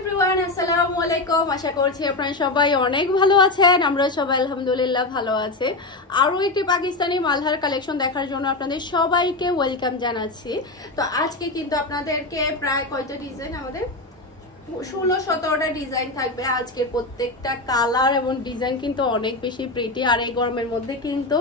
Everyone, আসসালামু আলাইকুম। আশা করছি আপনারা সবাই অনেক ভালো আছেন। আমরা সবাই আলহামদুলিল্লাহ ভালো আছে। আরও একটি পাকিস্তানি মালহার কালেকশন দেখার জন্য আপনাদের সবাইকে ওয়েলকাম জানাচ্ছি। তো আজকে কিন্তু আপনাদেরকে প্রায় কয়টা ডিজাইন, আমাদের 16-17টা ডিজাইন থাকবে। আজকের প্রত্যেকটা কালার এবং ডিজাইন কিন্তু অনেক বেশি প্রিটি। আর এই গরমের মধ্যে কিন্তু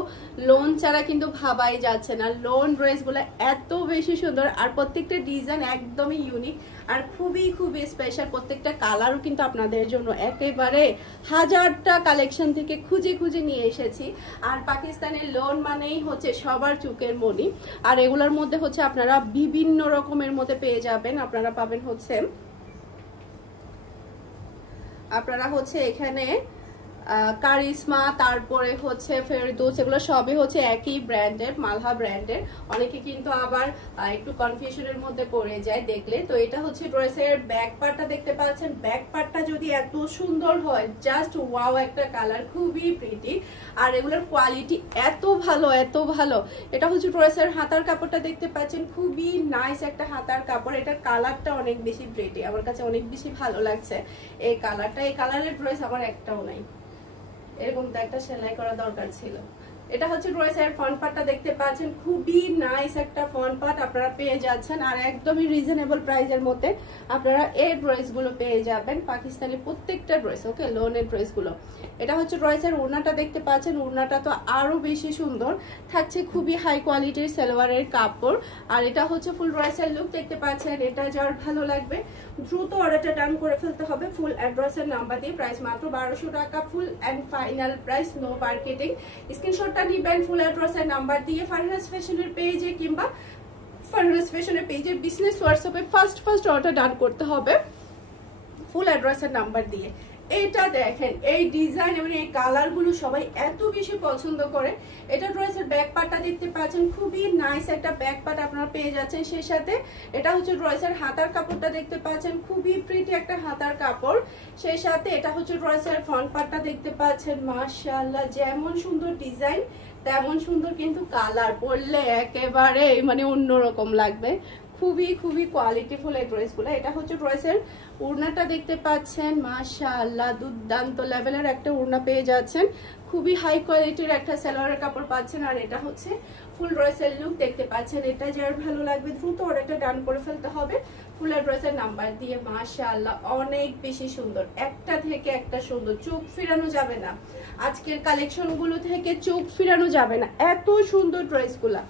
লোন ছাড়া কিন্তু ভাবাই যাচ্ছে না। লোন ড্রেসগুলো এত বেশি সুন্দর আর প্রত্যেকটা ডিজাইন একদমই ইউনিক আর খুবই খুবই স্পেশাল। প্রত্যেকটা কালারও কিন্তু আপনাদের জন্য একেবারে হাজারটা কালেকশন থেকে খুঁজে খুঁজে নিয়ে এসেছি। আর পাকিস্তানের লোন মানেই হচ্ছে সবার চুকের মনি। আর এগুলোর মধ্যে হচ্ছে আপনারা বিভিন্ন রকমের মধ্যে পেয়ে যাবেন। আপনারা পাবেন হচ্ছে এখানে কারিশমা, তারপরে হচ্ছে ফেরদৌস, এগুলো সবই হচ্ছে একই ব্র্যান্ডের, মালহা ব্র্যান্ডের। অনেকে কিন্তু আবার একটু কনফিউশনের মধ্যে পড়ে যায় দেখলে। তো এটা হচ্ছে ড্রেসের ব্যাক পার্টটা দেখতে পাচ্ছেন। ব্যাক পার্টটা যদি এত সুন্দর হয়, জাস্ট ওয়াও একটা কালার, খুবই প্রিটি। আর এগুলোর কোয়ালিটি এত ভালো এত ভালো। এটা হচ্ছে ড্রেসের হাতার কাপড়টা দেখতে পাচ্ছেন, খুবই নাইস একটা হাতার কাপড়। এটার কালারটা অনেক বেশি প্রিটি, আমার কাছে অনেক বেশি ভালো লাগছে এই কালারটা। এই কালারের ড্রেস আমার একটাও নাই, এরকম তো একটা সেলাই করা দরকার ছিল। এটা হচ্ছে ড্রেসের ফ্রন্ট পার্টটা দেখতে পাচ্ছেন, খুবই নাইস একটা ফ্রন্ট পার্ট আপনারা পেয়ে যাচ্ছেন। আর একদমই রিজনেবল প্রাইসের মধ্যে আপনারা এই ড্রেসগুলো পেয়ে যাবেন, পাকিস্তানি প্রত্যেকটা ড্রেস। ওকে, লোনের ড্রেসগুলো। এটা হচ্ছে ড্রেসের ওড়নাটা দেখতে পাচ্ছেন। ওড়নাটা তো আরো বেশি সুন্দর থাকছে, খুবই হাই কোয়ালিটির সালোয়ারের কাপড়। আর এটা হচ্ছে ফুল ড্রেসের লুক দেখতে পাচ্ছেন। এটা যার ভালো লাগবে দ্রুত অর্ডারটা ডান করে ফেলতে হবে। ফুল অ্যাড্রেসের নাম্বার দিয়ে, প্রাইস মাত্র 1200 টাকা, full and final price, no marketing. স্ক্রিনশটটা নিবেন ফুল অ্যাড্রেসের নাম্বার দিয়ে ফারহানাস ফ্যাশনের পেজে কিংবা ফারহানাস ফ্যাশনের পেজে বিজনেস হোয়াটসঅ্যাপে ফার্স্ট অর্ডার ডান করতে হবে ফুল অ্যাড্রেসের নাম্বার দিয়ে। এটা দেখেন, এই ডিজাইন এবং এই কালারগুলো সবাই এত বেশি পছন্দ করে। এটা ড্রেসের ব্যাক পার্টটা দেখতে পাচ্ছেন, খুবই নাইস একটা ব্যাক পার্ট আপনারা পেয়ে যাচ্ছেন। সেই সাথে এটা হচ্ছে ড্রেসের হাতার কাপড়টা দেখতে পাচ্ছেন, খুবই প্রিটি একটা হাতার কাপড়। সেই সাথে এটা হচ্ছে ড্রেসের ফ্রন্ট পার্টটা দেখতে পাচ্ছেন। মাশাআল্লাহ, যেমন সুন্দর ডিজাইন তেমন সুন্দর কিন্তু কালার, পরলে একেবারে মানে অন্যরকম লাগবে। খুবই খুবই কোয়ালিটিফুল এই ড্রেসগুলো। এটা হচ্ছে ড্রেসের ওড়নাটা দেখতে পাচ্ছেন। মাশাআল্লাহ, দুর্দান্ত লেভেলের একটা ওড়না পেয়ে যাচ্ছেন, খুবই হাই কোয়ালিটির একটা সালোয়ারের কাপড় পাচ্ছেন। আর এটা হচ্ছে ফুল ড্রেসের লুক দেখতে পাচ্ছেন। এটা যার ভালো লাগবে দ্রুত অর্ডারটা ডান করে ফেলতে হবে ফুল ড্রেসের নাম্বার দিয়ে। মাশাআল্লাহ, অনেক বেশি সুন্দর, একটা থেকে একটা সুন্দর, চোখ ফিরানো যাবে না। আজকের কালেকশনগুলো থেকে চোখ ফিরানো যাবে না, এত সুন্দর ড্রেসগুলা।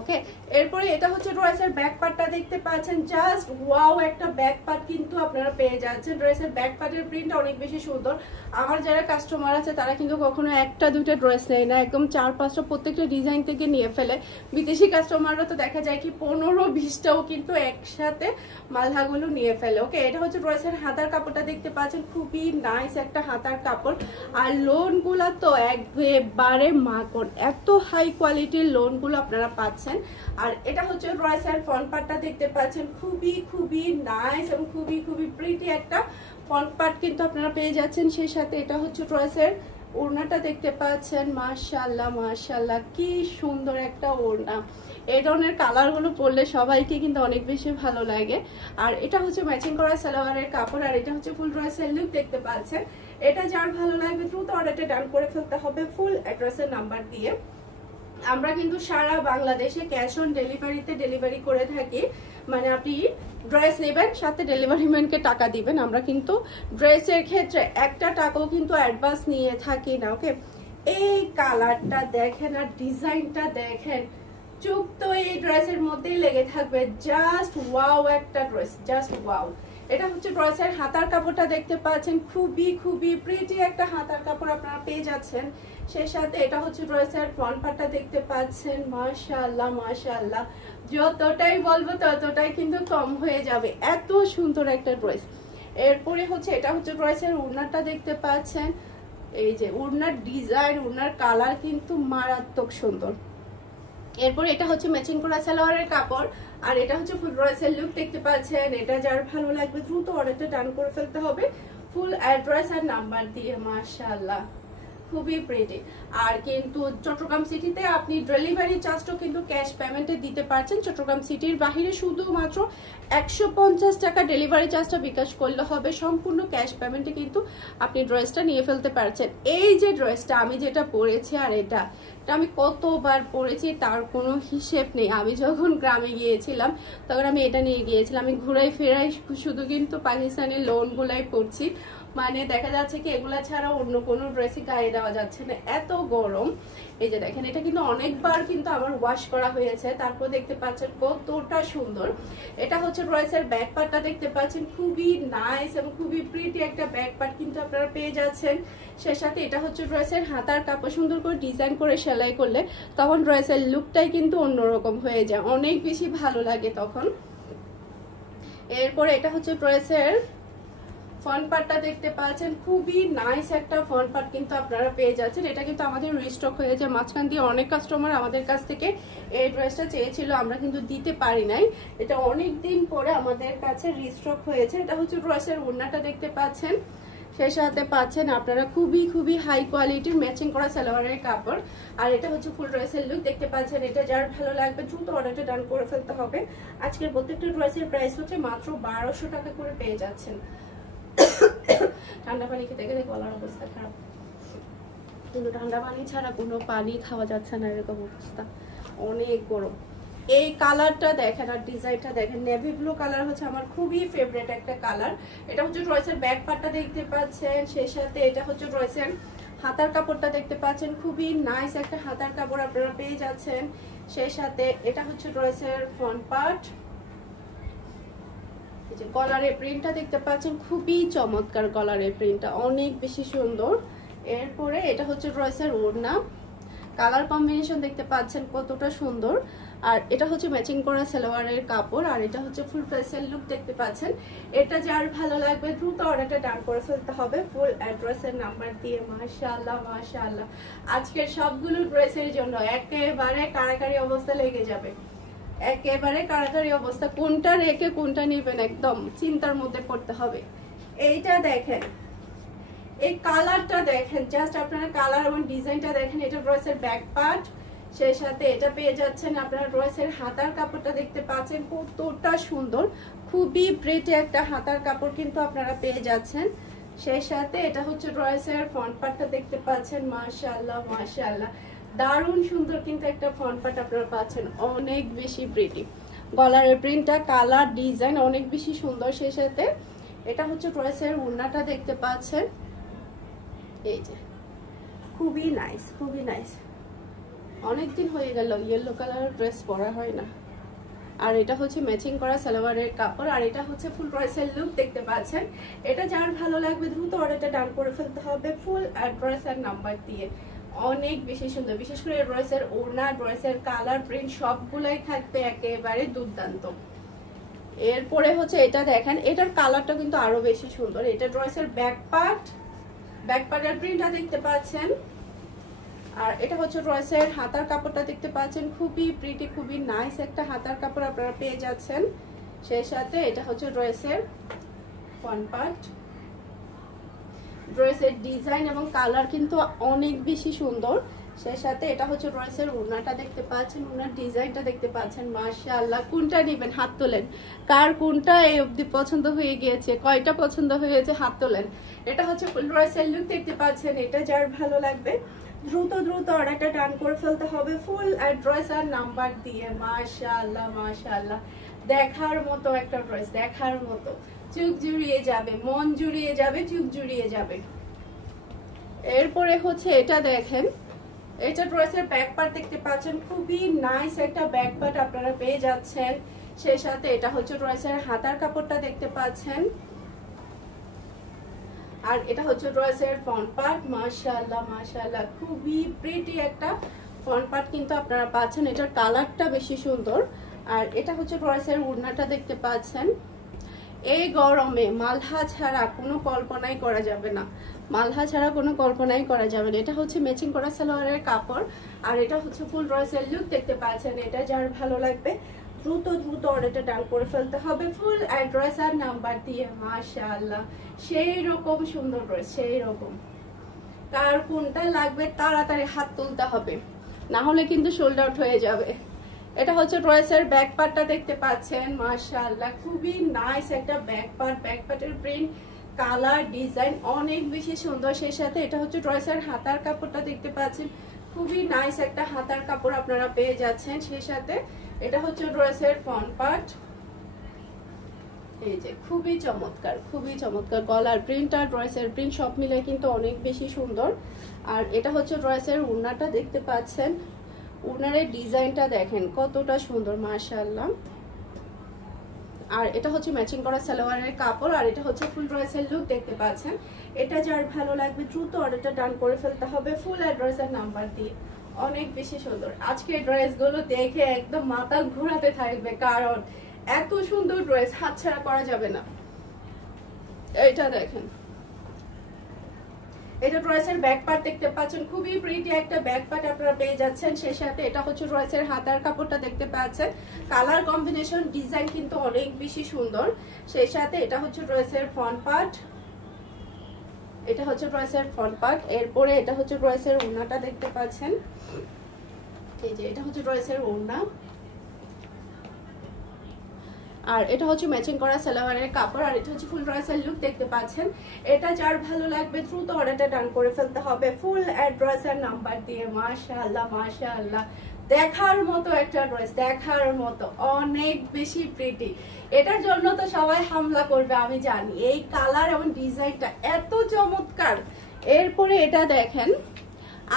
ওকে, এরপরে এটা হচ্ছে ড্রেসের ব্যাক পার্টটা দেখতে পাচ্ছেন, জাস্ট ওয়াও একটা ব্যাক পার্ট কিন্তু আপনারা পেয়ে যাচ্ছেন। ড্রেসের ব্যাক পার্টের প্রিন্ট অনেক বেশি সুন্দর। আমার যারা কাস্টমার আছে তারা কিন্তু কখনো একটা দুইটা ড্রেস নেয় না, একদম 4-5টা প্রত্যেকটা ডিজাইন থেকে নিয়ে ফেলে। বিদেশি কাস্টমাররা তো দেখা যায় কি 15-20টাও কিন্তু একসাথে মালহাগুলো নিয়ে ফেলে। ওকে, এটা হচ্ছে ড্রেসের হাতার কাপড়টা দেখতে পাচ্ছেন, খুবই নাইস একটা হাতার কাপড়। আর লোনগুলো তো একেবারে মাখন, এত হাই কোয়ালিটির লোনগুলো আপনারা পাচ্ছেন। আর এটা হচ্ছে ড্রেসের ফ্রন্ট পার্টটা দেখতে পাচ্ছেন, খুবই খুবই নাইস এবং খুবই খুবই প্রিটি একটা ফ্রন্ট পার্ট কিন্তু আপনারা পেয়ে যাচ্ছেন। সেই সাথে এটা হচ্ছে ড্রেসের ওড়নাটা দেখতে পাচ্ছেন। মাশাআল্লাহ মাশাআল্লাহ, কি সুন্দর একটা ওড়না। এই ধরনের কালারগুলো পরলে সবাইকে কিন্তু অনেক বেশি ভালো লাগে। আর এটা হচ্ছে ম্যাচিং করা সালোয়ারের কাপড়। আর এটা হচ্ছে ফুল ড্রেসের লুক দেখতে পাচ্ছেন। এটা যার ভালো লাগবে দ্রুত অর্ডারটা ডান করে ফেলতে হবে ফুল অ্যাড্রেসের নাম্বার দিয়ে। আমরা কিন্তু সারা বাংলাদেশে ক্যাশ অন ডেলিভারিতে ডেলিভারি করে থাকি। মানে আপনি ড্রেস নেবেন, সাথে ডেলিভারি ম্যানকে টাকা দিবেন। আমরা কিন্তু ড্রেসের ক্ষেত্রে একটা টাকাও কিন্তু অ্যাডভান্স নিয়ে থাকি না। ওকে, এই কালারটা দেখেন আর ডিজাইনটা দেখেন, চোখ তো এই ড্রেসের মধ্যেই লেগে থাকবে। জাস্ট ওয়াও একটা ড্রেস, জাস্ট ওয়াও। এটা হচ্ছে ড্রেসের হাতার কাপড়টা দেখতে পাচ্ছেন, খুবই খুবই প্রিটি একটা হাতার কাপড় আপনারা পেয়ে যাচ্ছেন। সেই সাথে এটা হচ্ছে ড্রেসের ফ্রন্ট পার্টটা দেখতে পাচ্ছেন। মাশাআল্লাহ মাশাআল্লাহ, যতটাই বলবো ততটাই কিন্তু কম হয়ে যাবে, এত সুন্দর একটা ড্রেস। এরপরে হচ্ছে এটা হচ্ছে ড্রেসের ওড়নাটা দেখতে পাচ্ছেন। এই যে ওড়নার ডিজাইন, ওড়নার কালার কিন্তু মারাত্মক সুন্দর। এরপর এটা হচ্ছে ম্যাচিং করা সালোয়ারের কাপড়। আর এটা হচ্ছে ফুল ড্রেসের লুক দেখতে পাচ্ছেন। এটা যার ভালো লাগবে দ্রুত অর্ডারটা ডান করে ফেলতে হবে ফুল অ্যাড্রেস আর নাম্বার দিয়ে। মাশাআল্লাহ, খুবই প্রিটি। আর কিন্তু চট্টগ্রাম সিটিতে আপনি ডেলিভারি চার্জটাও কিন্তু ক্যাশ পেমেন্টে দিতে পারছেন। চট্টগ্রাম সিটির বাহিরে শুধুমাত্র 150 টাকা ডেলিভারি চার্জটা বিকাশ করলে হবে, সম্পূর্ণ ক্যাশ পেমেন্টে কিন্তু আপনি ড্রেসটা নিয়ে ফেলতে পারছেন। এই যে ড্রেসটা আমি যেটা পরেছি আর এটা আমি কতবার পরেছি তার কোনো হিসেব নেই। আমি যখন গ্রামে গিয়েছিলাম তখন আমি এটা নিয়ে গিয়েছিলাম, আমি ঘুরাই ফেরাই শুধু কিন্তু পাকিস্তানি লোনগুলাই পরছি, মানে দেখা যাচ্ছে কি এগুলা ছাড়া অন্য কোনো ড্রেসই গায়ে দেওয়া যাচ্ছে না, এত গরম। এই যে দেখেন এটা কিন্তু অনেকবার কিন্তু আমার ওয়াশ করা হয়েছে, তারপর দেখতে পাচ্ছেন কতটা সুন্দর। এটা হচ্ছে ড্রেসের ব্যাক পার্টটা দেখতে পাচ্ছেন, খুবই নাইস এবং খুবই প্রিটি একটা ব্যাক পার্ট কিন্তু আপনারা পেয়ে যাচ্ছেন। সে সাথে এটা হচ্ছে ড্রেসের হাতার কাপড়, সুন্দর করে ডিজাইন করে সেলাই করলে তখন ড্রেসের লুকটাই কিন্তু অন্যরকম হয়ে যায়, অনেক বেশি ভালো লাগে তখন। এরপরে এটা হচ্ছে ড্রেসের ফ্রন্ট পার্টটা দেখতে পাচ্ছেন, খুবই নাইস একটা ফ্রন্ট পার্ট কিন্তু আপনারা পেয়ে যাচ্ছেন। এটা কিন্তু আমাদের রিস্টক হয়েছে, মাঝখান দিয়ে অনেক কাস্টমার আমাদের কাছ থেকে এই ড্রেসটা চেয়েছিল, আমরা কিন্তু দিতে পারি নাই, এটা অনেক দিন পরে আমাদের কাছে রিস্টক হয়েছে। এটা হচ্ছে ড্রেসের ওড়নাটা দেখতে পাচ্ছেন, সেই সাথে পাচ্ছেন আপনারা খুবই হাই কোয়ালিটির ম্যাচিং করা সালোয়ারের কাপড়। আর এটা হচ্ছে ফুল ড্রেসের লুক দেখতে পাচ্ছেন। এটা যার ভালো লাগবে দ্রুত অর্ডারটা ডান করে ফেলতে হবে। আজকের প্রত্যেকটা ড্রেসের প্রাইস হচ্ছে মাত্র 1200 টাকা করে পেয়ে যাচ্ছেন। ঠান্ডা পানি খেতে খেতে গলার অবস্থা খারাপ, কিন্তু ঠান্ডা পানি ছাড়া কোনো পানি খাওয়া যাচ্ছে না, এরকম অবস্থা, অনেক গরম। এই কালারটা দেখেন আর ডিজাইনটা দেখেন, নেভি ব্লু কালার হচ্ছে আমার খুবই ফেভারিট একটা কালার। এটা হচ্ছে ড্রেসের ব্যাক পার্টটা দেখতে পাচ্ছেন, সেই সাথে এটা হচ্ছে ড্রেসের হাতার কাপড়টা দেখতে পাচ্ছেন, খুবই নাইস একটা হাতার কাপড় আপনারা পেয়ে যাচ্ছেন। সেই সাথে এটা হচ্ছে ড্রেসের ফ্রন্ট পার্ট, গলারের প্রিন্টটা দেখতে পাচ্ছেন, খুবই চমৎকার গলারের প্রিন্টটা, অনেক বেশি সুন্দর। এরপরে এটা হচ্ছে ড্রেসের ওড়না, কালার কম্বিনেশন দেখতে পাচ্ছেন কতটা সুন্দর। আর এটা হচ্ছে ম্যাচিং করা সালোয়ারের কাপড়, আর এটা হচ্ছে ফুল ড্রেসের লুক দেখতে পাচ্ছেন। এটা যার ভালো লাগবে দ্রুত অর্ডারটা ডান করে ফেলতে হবে ফুল অ্যাড্রেসের নাম্বার দিয়ে। মাশাআল্লাহ মাশাআল্লাহ, আজকের সবগুলো ড্রেসের জন্য একেবারে কারাকারি অবস্থা লেগে যাবে, একেবারে কারাকারি অবস্থা, কোনটা রেখে কোনটা নেবেন একদম চিন্তার মধ্যে পড়তে হবে। এইটা দেখেন, এই কালারটা দেখেন, জাস্ট আপনারা কালার এবং ডিজাইনটা দেখেন। এটা ড্রেসের ব্যাক পার্ট, সেই সাথে এটা পেয়ে যাচ্ছেন আপনারা ড্রেসের হাতার কাপড়টা দেখতে পাচ্ছেন কতটা সুন্দর, খুবই প্রিটি একটা হাতার কাপড় কিন্তু আপনারা পেয়ে যাচ্ছেন। সেই সাথে এটা হচ্ছে ড্রেসের ফ্রন্ট পার্টটা দেখতে পাচ্ছেন, মাশাআল্লাহ মাশাআল্লাহ, দারুণ সুন্দর কিন্তু একটা ফ্রন্ট পার্ট আপনারা পাচ্ছেন, অনেক বেশি প্রিটি। গলারের প্রিন্টটা, কালার, ডিজাইন অনেক বেশি সুন্দর। সেই সাথে এটা হচ্ছে ড্রেসের ওড়নাটা দেখতে পাচ্ছেন, এই যে খুবই নাইস, খুবই নাইস। অনেকদিন হয়ে গেল ইয়েলো কালার ড্রেস পরা হয় না। আর এটা হচ্ছে ম্যাচিং করা সালোয়ারের কাপড়, আর এটা হচ্ছে ফুল ড্রেসের লুক দেখতে পাচ্ছেন। এটা যার ভালো লাগবে দ্রুত অর্ডারটা ডান করে ফেলতে হবে ফুল অ্যাড্রেস আর নাম্বার দিয়ে। অনেক বেশি সুন্দর, বিশেষ করে ড্রেসের ওড়না, ড্রেসের কালার, প্রিন্ট সবগুলাই থাকবে একেবারে দুর্দান্ত। এরপরে হচ্ছে এটা দেখেন, এটার কালারটা কিন্তু আরো বেশি সুন্দর। এটা ড্রেসের ব্যাক পার্ট, ব্যাক পার্টের প্রিন্টটা দেখতে পাচ্ছেন। আর এটা হচ্ছে ড্রেসের হাতার কাপড়টা দেখতে পাচ্ছেন, খুবই প্রিটি, খুবই নাইস একটা হাতার কাপড় আপনারা পেয়ে যাচ্ছেন। সেই সাথে এটা হচ্ছে ড্রেসের ফ্রন্ট পার্ট, ড্রেসের ডিজাইন এবং কালার কিন্তু অনেক বেশি সুন্দর। সেই সাথে এটা হচ্ছে ড্রেসের ওড়নাটা দেখতে পাচ্ছেন, ওড়নার ডিজাইনটা দেখতে পাচ্ছেন, মাশাআল্লাহ। কোনটা নেবেন হাত তোলেন, কার কোনটা এই অবধি পছন্দ হয়ে গিয়েছে, কয়টা পছন্দ হয়েছে হাত তোলেন। এটা হচ্ছে ড্রেসের লুক দেখতে পাচ্ছেন। এটা যার ভালো লাগবে দ্রুত অর্ডারটা ডান করে ফেলতে হবে ফুল অ্যাড্রেস আর নাম্বার দিয়ে। মাশাআল্লাহ মাশাআল্লাহ, দেখার মতো একটা ড্রেস, দেখার মতো, চোখ জুড়িয়ে যাবে, মন জুড়িয়ে যাবে, চোখ জুড়িয়ে যাবে। এরপরে হচ্ছে এটা দেখেন, এটা ড্রেসের ব্যাক পার্ট দেখতে পাচ্ছেন, খুবই নাইস একটা ব্যাক পার্ট আপনারা পেয়ে যাচ্ছেন। সেই সাথে এটা হচ্ছে ড্রেসের হাতার কাপড়টা দেখতে পাচ্ছেন, আর এটা হচ্ছে ড্রেসের ফ্রন্ট পার্ট। মাশাআল্লাহ মাশাআল্লাহ, খুবই প্রিটি একটা ফ্রন্ট পার্ট কিন্তু আপনারা পাচ্ছেন। এটার কালারটা বেশি সুন্দর। আর এটা হচ্ছে ড্রেসের ওড়নাটা দেখতে পাচ্ছেন। এই গরমে মালহা ছাড়া কোনো কল্পনাই করা যাবে না, মালহা ছাড়া কোনো কল্পনাই করা যাবে না। এটা হচ্ছে ম্যাচিং করা সালোয়ারের কাপড়, আর এটা হচ্ছে ফুল ড্রেসের লুক দেখতে পাচ্ছেন। এটা যার ভালো লাগবে দ্রুত অর্ডারটা ডান করে ফেলতে হবে ফুল অ্যাড্রেস আর নাম্বার দিয়ে। মাশাআল্লাহ, সেই রকম সুন্দর ড্রেস, সেই রকম। কার কোনটা লাগবে তাড়াতাড়ি হাত তুলতে হবে, না হলে কিন্তু সোল্ড আউট হয়ে যাবে। এটা হচ্ছে ড্রেসের ব্যাক পার্টটা দেখতে পাচ্ছেন, মাশাআল্লাহ খুবই নাইস একটা ব্যাক পার্ট। ব্যাক পার্টের প্রিন্ট, কালার, ডিজাইন অনেক বেশি সুন্দর। সেই সাথে এটা হচ্ছে ড্রেসের হাতার কাপড়টা দেখতে পাচ্ছেন, খুবই নাইস একটা হাতার কাপড় আপনারা পেয়ে যাচ্ছেন। সেই সাথে এটা হচ্ছে ড্রেসের ফ্রন্ট পার্ট, এই যে খুবই চমৎকার, খুবই চমৎকার। গলার প্রিন্ট আর ড্রেসের প্রিন্ট সব মিলে কিন্তু অনেক বেশি সুন্দর। আর এটা হচ্ছে ড্রেসের ওড়নাটা দেখতে পাচ্ছেন, ওড়নার ডিজাইনটা দেখেন কতটা সুন্দর, মাশাআল্লাহ। আর এটা হচ্ছে ম্যাচিং করা সালোয়ারের কাপড়, আর এটা হচ্ছে ফুল ড্রেসের লুক দেখতে পাচ্ছেন। এটা যার ভালো লাগবে দ্রুত অর্ডারটা ডান করে ফেলতে হবে ফুল অ্যাড্রেস আর নাম্বার দিয়ে। অনেক বেশি সুন্দর। আজকে ড্রেসগুলো দেখে একদম মাথা ঘোরাতে থাকবে, কারণ এত সুন্দর ড্রেস হাতছাড়া করা যাবে না। এইটা দেখেন, এটা ড্রেসের ব্যাক পার্ট দেখতে পাচ্ছেন, খুবই প্রিটি একটা ব্যাক পার্ট আপনারা পেয়ে যাচ্ছেন। সেই সাথে এটা হচ্ছে ড্রেসের হাতার কাপড়টা দেখতে পাচ্ছেন, কালার কম্বিনেশন ডিজাইন কিন্তু অনেক বেশি সুন্দর। সেই সাথে এটা হচ্ছে ড্রেসের ফ্রন্ট পার্ট, এটা হচ্ছে ড্রেসের ফ্রন্ট পার্ট। এরপরে এটা হচ্ছে ড্রেসের ওড়নাটা দেখতে পাচ্ছেন, এই যে এটা হচ্ছে ড্রেসের ওড়না। আর এটা হচ্ছে ম্যাচিং করা সালোয়ারের কাপড়, আর এটা হচ্ছে ফুল ড্রেসের লুক দেখতে পাচ্ছেন। এটা যার ভালো লাগবে দ্রুত অর্ডারটা ডান করে ফেলতে হবে ফুল অ্যাড্রেস আর নাম্বার দিয়ে। মাশাআল্লাহ, মাশাআল্লাহ, দেখার মতো একটা ড্রেস, দেখার মতো, অনেক বেশি প্রিটি। এটার জন্য তো সবাই হামলা করবে আমি জানি, এই কালার এবং ডিজাইনটা এত চমৎকার। এরপরে এটা দেখেন,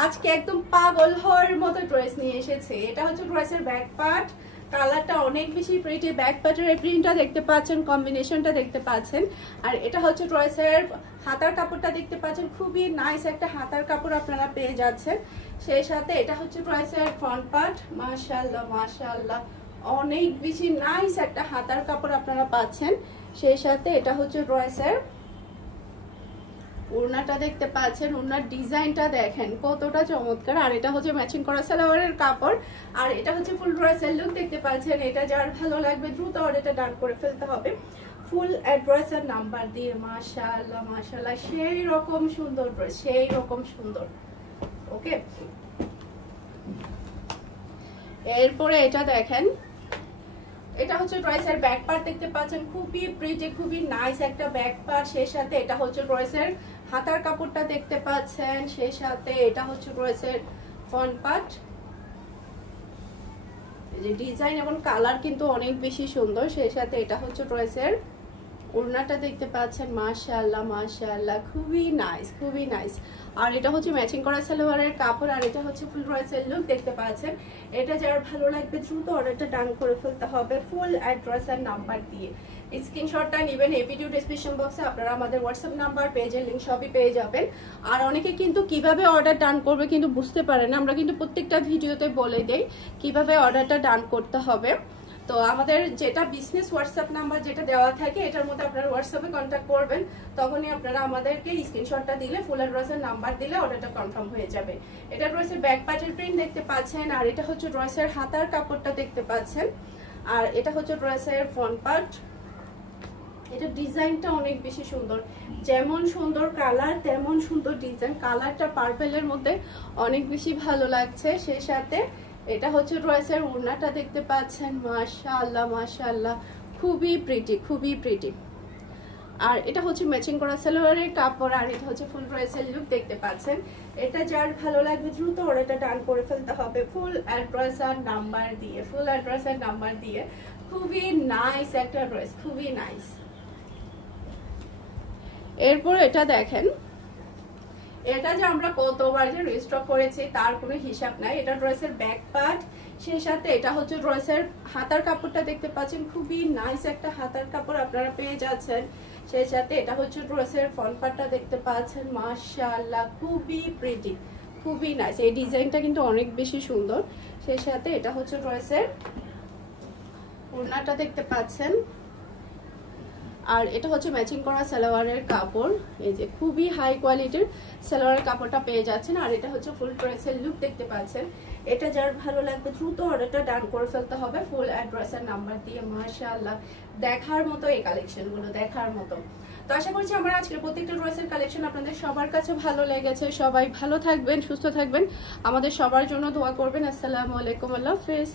আজকে একদম পাগল হওয়ার মতো ড্রেস নিয়ে এসেছে। এটা হচ্ছে ড্রেসের ব্যাক পার্ট, কালারটা অনেক বেশি প্রিটি। ব্যাক পার্টের প্রিন্টটা দেখতে পাচ্ছেন, কম্বিনেশনটা দেখতে পাচ্ছেন। আর এটা হচ্ছে ড্রেসের হাতার কাপড়টা দেখতে পাচ্ছেন, খুবই নাইস একটা হাতার কাপড় আপনারা পেয়ে যাচ্ছেন। সেই সাথে এটা হচ্ছে ড্রেসের ফ্রন্ট পার্ট, মাশাআল্লাহ, মাশাআল্লাহ, অনেক বেশি নাইস একটা হাতার কাপড় আপনারা পাচ্ছেন। সেই সাথে এটা হচ্ছে ড্রেসের ওড়নাটা দেখতে পাচ্ছেন, ওড়নার ডিজাইনটা দেখেন কতটা চমৎকার। আর এটা হচ্ছে ম্যাচিং করা সালোয়ারের কাপড়, আর এটা হচ্ছে ফুল ড্রেসের লুক দেখতে পাচ্ছেন। এটা যার ভালো লাগবে দ্রুত অর্ডারটা ডান করে ফেলতে হবে ফুল অ্যাড্রেস আর নাম্বার দিয়ে। মাশাআল্লাহ, মাশাআল্লাহ, সেই রকম সুন্দর ড্রেস, সেই রকম সুন্দর। ওকে, এরপরে এটা দেখেন, এটা হচ্ছে ড্রেসের ব্যাক পার্ট দেখতে পাচ্ছেন, খুবই প্রিটি, খুবই নাইস একটা ব্যাক পার্ট। সেই সাথে এটা হচ্ছে ড্রেসের হাতার কাপড়টা দেখতে পাচ্ছেন। সেই সাথে এটা হচ্ছে ড্রেসের ফ্রন্ট পার্ট, এই যে ডিজাইন এবং কালার কিন্তু অনেক বেশি সুন্দর। সেই সাথে এটা হচ্ছে ড্রেসের ওড়নাটা দেখতে পাচ্ছেন, মাশাআল্লাহ, মাশাআল্লাহ, খুবই নাইস, খুবই নাইস। আর এটা হচ্ছে ম্যাচিং করা সালোয়ারের কাপড়, আর এটা হচ্ছে ফুল ড্রেসের লুক দেখতে পাচ্ছেন। এটা যার ভালো লাগবে দ্রুত অর্ডারটা ডান করে ফেলতে হবে ফুল অ্যাড্রেস আর নাম্বার দিয়ে। স্ক্রিনশটটা নেবেন, এই ভিডিও ডেসক্রিপশন বক্সে আপনারা আমাদের হোয়াটসঅ্যাপ নাম্বার, পেজের লিংক সবই পেয়ে যাবেন। আর অনেকে কিন্তু কিভাবে অর্ডার ডান করবে কিন্তু বুঝতে পারে না, আমরা কিন্তু প্রত্যেকটা ভিডিওতে বলে দেই কিভাবে অর্ডারটা ডান করতে হবে। তো আমাদের যেটা বিজনেস হোয়াটসঅ্যাপ নাম্বার যেটা দেওয়া থাকে, এটার মধ্যে আপনারা হোয়াটসঅ্যাপে কন্ট্যাক্ট করবেন, তখনই আপনারা আমাদেরকে স্ক্রিনশটটা দিলে ফুল অ্যাড্রেসের নাম্বার দিলে অর্ডারটা কনফার্ম হয়ে যাবে। এটা ড্রেসের ব্যাক পার্টের প্রিন্ট দেখতে পাচ্ছেন, আর এটা হচ্ছে ড্রেসের হাতার কাপড়টা দেখতে পাচ্ছেন। আর এটা হচ্ছে ড্রেসের ফ্রন্ট পার্ট। এটা ডিজাইনটা অনেক বেশি সুন্দর, যেমন সুন্দর কালার তেমন সুন্দর ডিজাইন। কালারটা পার্পেলের মধ্যে অনেক বেশি ভালো লাগছে। সেই সাথে এটা হচ্ছে ড্রেসের ওড়নাটা দেখতে পাচ্ছেন, মাশাআল্লাহ, মাশাআল্লাহ, খুবই প্রিটি, খুবই প্রিটি। আর এটা হচ্ছে ম্যাচিং করা সালোয়ারের কাপড়, আর এটা হচ্ছে ফুল ড্রেসের লুক দেখতে পাচ্ছেন। এটা যার ভালো লাগবে দ্রুত ওটা ডান করে ফেলতে হবে ফুল অ্যাড্রেস আর নাম্বার দিয়ে, ফুল অ্যাড্রেস আর নাম্বার দিয়ে। খুবই নাইস একটা ড্রেস, খুবই নাইস। এরপর এটা দেখেন, এটা যে আমরা কতবার যে রিস্টক করেছি তার কোনো হিসাব নাই। এটা ড্রেসের ব্যাক পার্ট, সেই সাথে এটা হচ্ছে ড্রেসের হাতার কাপড়টা দেখতে পাচ্ছেন, খুবই নাইস একটা হাতার কাপড় আপনারা পেয়ে যাচ্ছেন। সেই সাথে এটা হচ্ছে ড্রেসের ফ্রন্ট পার্টটা দেখতে পাচ্ছেন, মাশাআল্লাহ, খুবই প্রিটি, খুবই নাইস। এই ডিজাইনটা কিন্তু অনেক বেশি সুন্দর। সেই সাথে এটা হচ্ছে ড্রেসের ওড়নাটা দেখতে পাচ্ছেন, আর এটা হচ্ছে ম্যাচিং করা সালোয়ারের কাপড়। এই যে খুবই হাই কোয়ালিটির সালোয়ারের কাপড়টা পেয়ে যাচ্ছেন। আর এটা হচ্ছে ফুল ড্রেসের লুক দেখতে পাচ্ছেন। এটা যার ভালো লাগবে দ্রুত অর্ডারটা ডান করে ফেলতে হবে ফুল অ্যাড্রেসের নাম্বার দিয়ে। মাশাআল্লাহ, দেখার মতো এই কালেকশনগুলো, দেখার মতো। তো আশা করছি আমার আজকের প্রত্যেকটা ড্রেসের কালেকশন আপনাদের সবার কাছে ভালো লেগেছে। সবাই ভালো থাকবেন, সুস্থ থাকবেন, আমাদের সবার জন্য দোয়া করবেন। আসসালামু আলাইকুম, আল্লাহ হাফেজ।